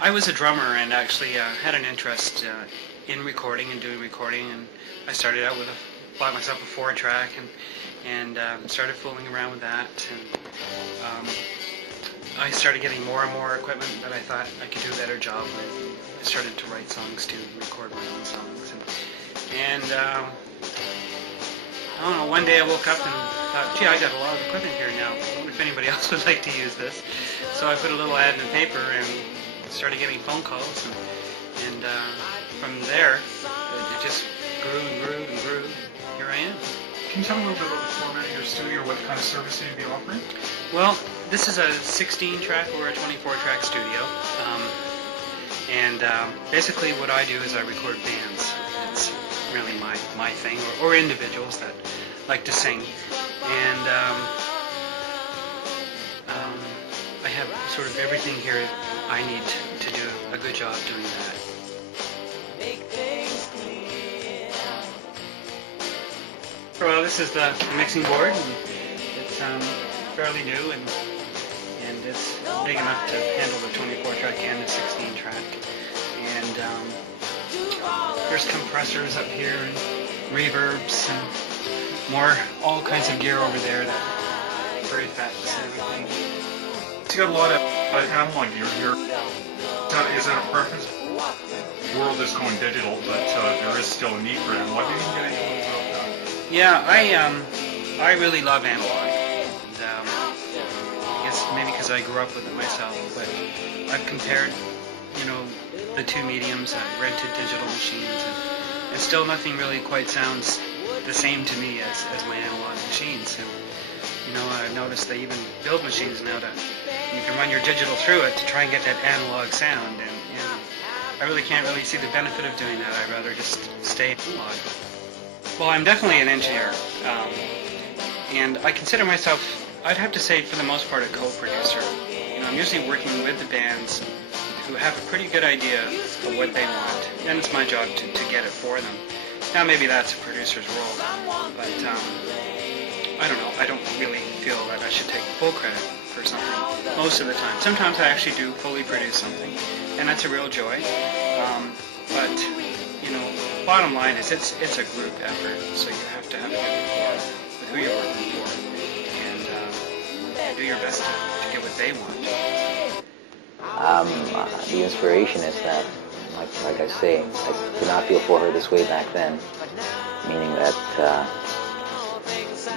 I was a drummer and actually had an interest in recording and doing recording, and I started out with bought myself a 4-track and started fooling around with that, and I started getting more and more equipment that I thought I could do a better job with. I started to write songs too, record my own songs, and I don't know, one day I woke up and thought, gee, I got a lot of equipment here now. I wonder if anybody else would like to use this. So I put a little ad in the paper and started getting phone calls, and from there it just grew and grew and grew. Here I am. Can you tell me a little bit about the format of your studio, what kind of service you'd be offering? Well, this is a 16-track or a 24-track studio, and basically what I do is I record bands. It's really my thing, or individuals that like to sing, and I have sort of everything here I need to do a good job doing that. Well, this is the mixing board, and it's fairly new, and it's big enough to handle the 24-track and the 16-track. And there's compressors up here, and reverbs, and all kinds of gear over there for effects and everything. So you got a lot of analog gear here. Is that a preference? The world is going digital, but there is still a need for analog. You can get into it. Yeah, I really love analog. And, I guess maybe because I grew up with it myself, but I've compared, the two mediums. I've rented digital machines, and still nothing really quite sounds the same to me as my analog machines. And, I've noticed they even build machines now that you can run your digital through it to try and get that analog sound, and I really can't really see the benefit of doing that. I'd rather just stay analog. Well, I'm definitely an engineer, and I consider myself, I'd have to say, for the most part, a co-producer. I'm usually working with the bands who have a pretty good idea of what they want, and it's my job to get it for them. Now, maybe that's a producer's role, but I don't know. I don't really feel that I should take full credit for something most of the time. Sometimes I actually do fully produce something, and that's a real joy. But bottom line is it's a group effort, so you have to have a good rapport with who you're working for, and do your best to get what they want. The inspiration is that, like I say, I did not feel for her this way back then, meaning that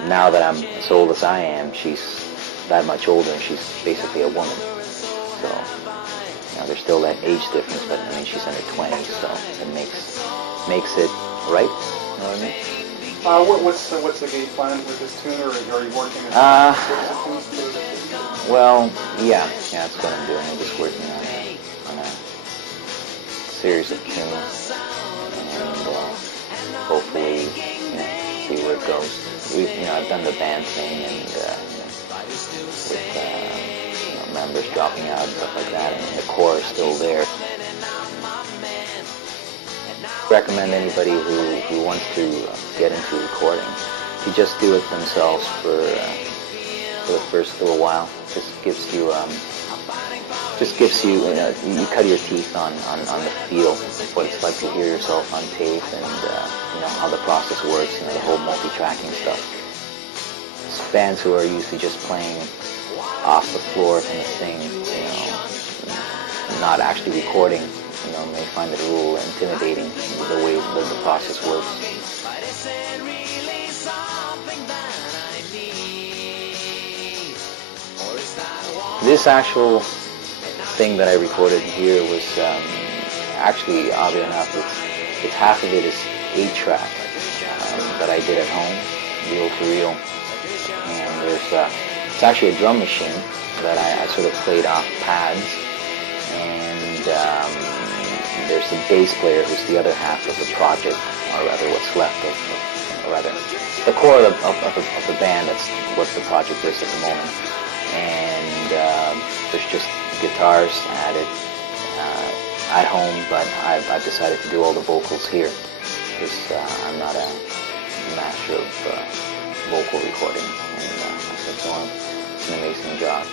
now that I'm as old as I am, she's that much older, and she's basically a woman. So, there's still that age difference, but I mean, she's in her 20s, so it makes it right. You know what I mean? What's the game plan with this tune, or are you working on a series of tunes? Well, yeah, that's what I'm doing. I'm just working on a series of tunes, and hopefully, see where it goes. I've done the band thing, and with members dropping out and stuff like that, and the core is still there. Recommend anybody who wants to get into recording to just do it themselves for the first little while. Just gives you you cut your teeth on the feel of what it's like to hear yourself on tape, and how the process works, the whole multi-tracking stuff. It's fans who are used to just playing off the floor from the thing, not actually recording, may find it a little intimidating, the way the process works. This actual thing that I recorded here was actually, oddly enough, it's half of it is 8-track that I did at home, reel to reel, and it's actually a drum machine that I sort of played off pads, and there's a bass player who's the other half of the project, or rather what's left of the core of the band. That's what the project is at the moment. And there's just guitars added at home, but I've decided to do all the vocals here because I'm not a master of vocal recording, and I think it's an amazing job.